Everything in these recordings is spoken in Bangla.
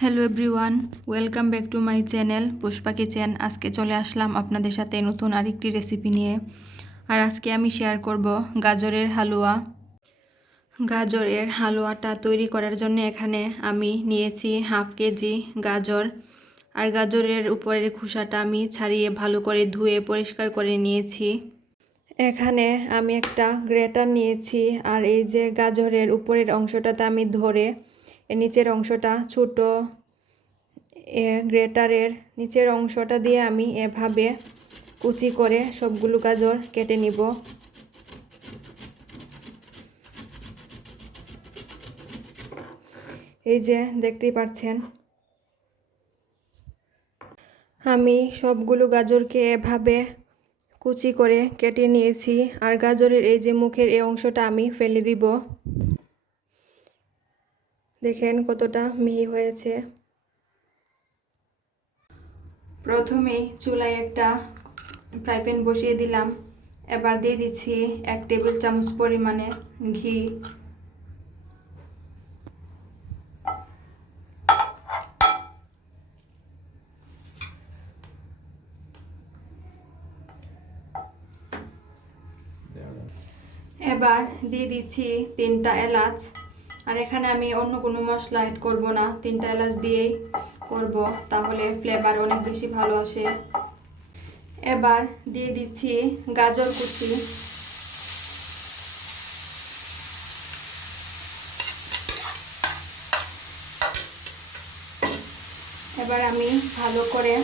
Hello everyone, welcome back to my channel Pushpa kitchen. আজকে চলে আসলাম আপনাদের সাথে নতুন আরেকটি রেসিপি নিয়ে। আর আজকে আমি শেয়ার করব গাজরের হালুয়া। গাজরের হালুয়াটা তৈরি করার জন্য এখানে আমি নিয়েছি হাফ কেজি গাজর। আর গাজরের উপরের খোসাটা আমি ছাড়িয়ে ভালো করে ধুয়ে পরিষ্কার করে নিয়েছি। এখানে আমি একটা গ্রেটার নিয়েছি, আর এই যে গাজরের উপরের অংশটাতে আমি ধরে নিচের অংশটা ছোট গ্রেটারের নিচের অংশটা দিয়ে আমি এভাবে কুচি করে সবগুলো গাজর কেটে নিব। এই যে দেখতেই পাচ্ছেন, আমি সবগুলো গাজরকে এভাবে কুচি করে কেটে নিয়েছি। আর গাজরের এই যে মুখের এই অংশটা আমি ফেলে দিব। দেখেন কতটা মিহি হয়েছে। প্রথমেই চুলায় একটা ফ্রাই প্যান বসিয়ে দিলাম। এবার দিয়ে দিচ্ছি 1 টেবিল চামচ পরিমাণে ঘি। এবার দিয়ে দিচ্ছি 3টা এলাচ। আর এখানে আমি অন্য কোনো মশলা অ্যাড করব না, 3টা এলাচ দিয়েই করব, তাহলে ফ্লেভার অনেক বেশি ভালো আসে। এবার দিয়ে দিচ্ছি গাজর কুচি। এবার আমি ভালো করে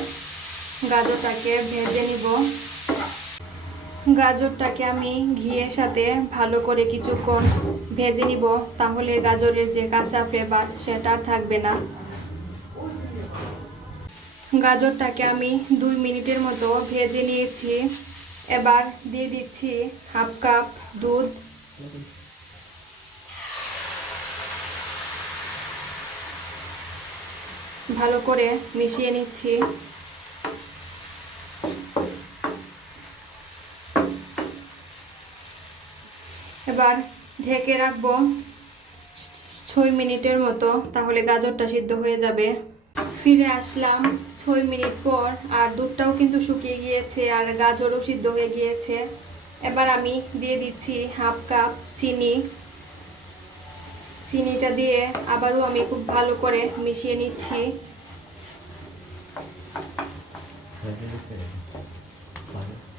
গাজরটাকে ভেজে নিব। গাজরটাকে আমি ঘিয়ের সাথে ভালো করে কিছুক্ষণ ভেজে নিব, তাহলে গাজরের যে কাঁচা ফ্লেভার সেটা আর থাকবে না। গাজরটাকে আমি 2 মিনিটের মতো ভেজে নিয়েছি। এবার দিয়ে দিচ্ছি হাফ কাপ দুধ। ভালো করে মিশিয়ে নিচ্ছি। এবার ঢেকে রাখবো 6 মিনিটের মতো, তাহলে গাজরটা সিদ্ধ হয়ে যাবে। ফিরে আসলাম 6 মিনিট পর, আর দুধটাও কিন্তু শুকিয়ে গিয়েছে আর গাজরও সিদ্ধ হয়ে গিয়েছে। এবার আমি দিয়ে দিচ্ছি হাফ কাপ চিনি। চিনিটা দিয়ে আবারও আমি খুব ভালো করে মিশিয়ে নিচ্ছি।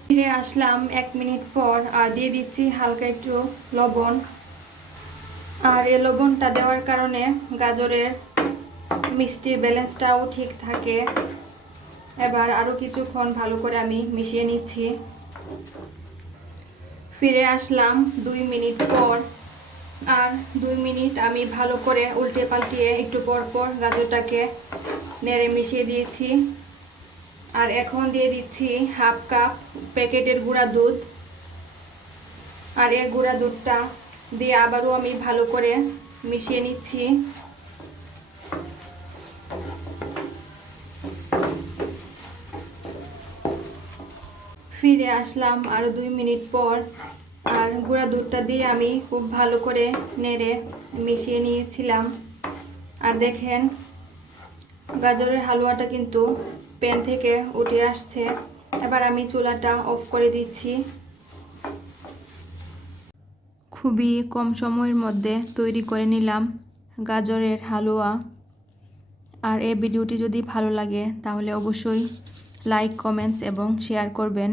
ফিরে আসলাম 1 মিনিট পর, আর দিয়ে দিচ্ছি হালকা একটু লবণ। আর এই লবণটা দেওয়ার কারণে গাজরের মিষ্টির ব্যালেন্সটাও ঠিক থাকে। এবার আরও কিছুক্ষণ ভালো করে আমি মিশিয়ে নিচ্ছি। ফিরে আসলাম 2 মিনিট পর, আর 2 মিনিট আমি ভালো করে উল্টে পাল্টিয়ে একটু পর পর গাজরটাকে নেড়ে মিশিয়ে দিয়েছি। আর এখন দিয়ে দিচ্ছি হাফ কাপ প্যাকেটের গুঁড়া দুধ। আর এই গুঁড়া দুধটা দিয়ে আবারও আমি ভালো করে মিশিয়ে নিচ্ছি। ফিরে আসলাম আরও 2 মিনিট পর, আর গুঁড়া দুধটা দিয়ে আমি খুব ভালো করে নেড়ে মিশিয়ে নিয়েছিলাম। আর দেখেন গাজরের হালুয়াটা কিন্তু প্যান থেকে উঠে আসছে। এবার আমি চুলাটা অফ করে দিচ্ছি। খুবই কম সময়ের মধ্যে তৈরি করে নিলাম গাজরের হালুয়া। আর এই ভিডিওটি যদি ভালো লাগে তাহলে অবশ্যই লাইক, কমেন্টস এবং শেয়ার করবেন।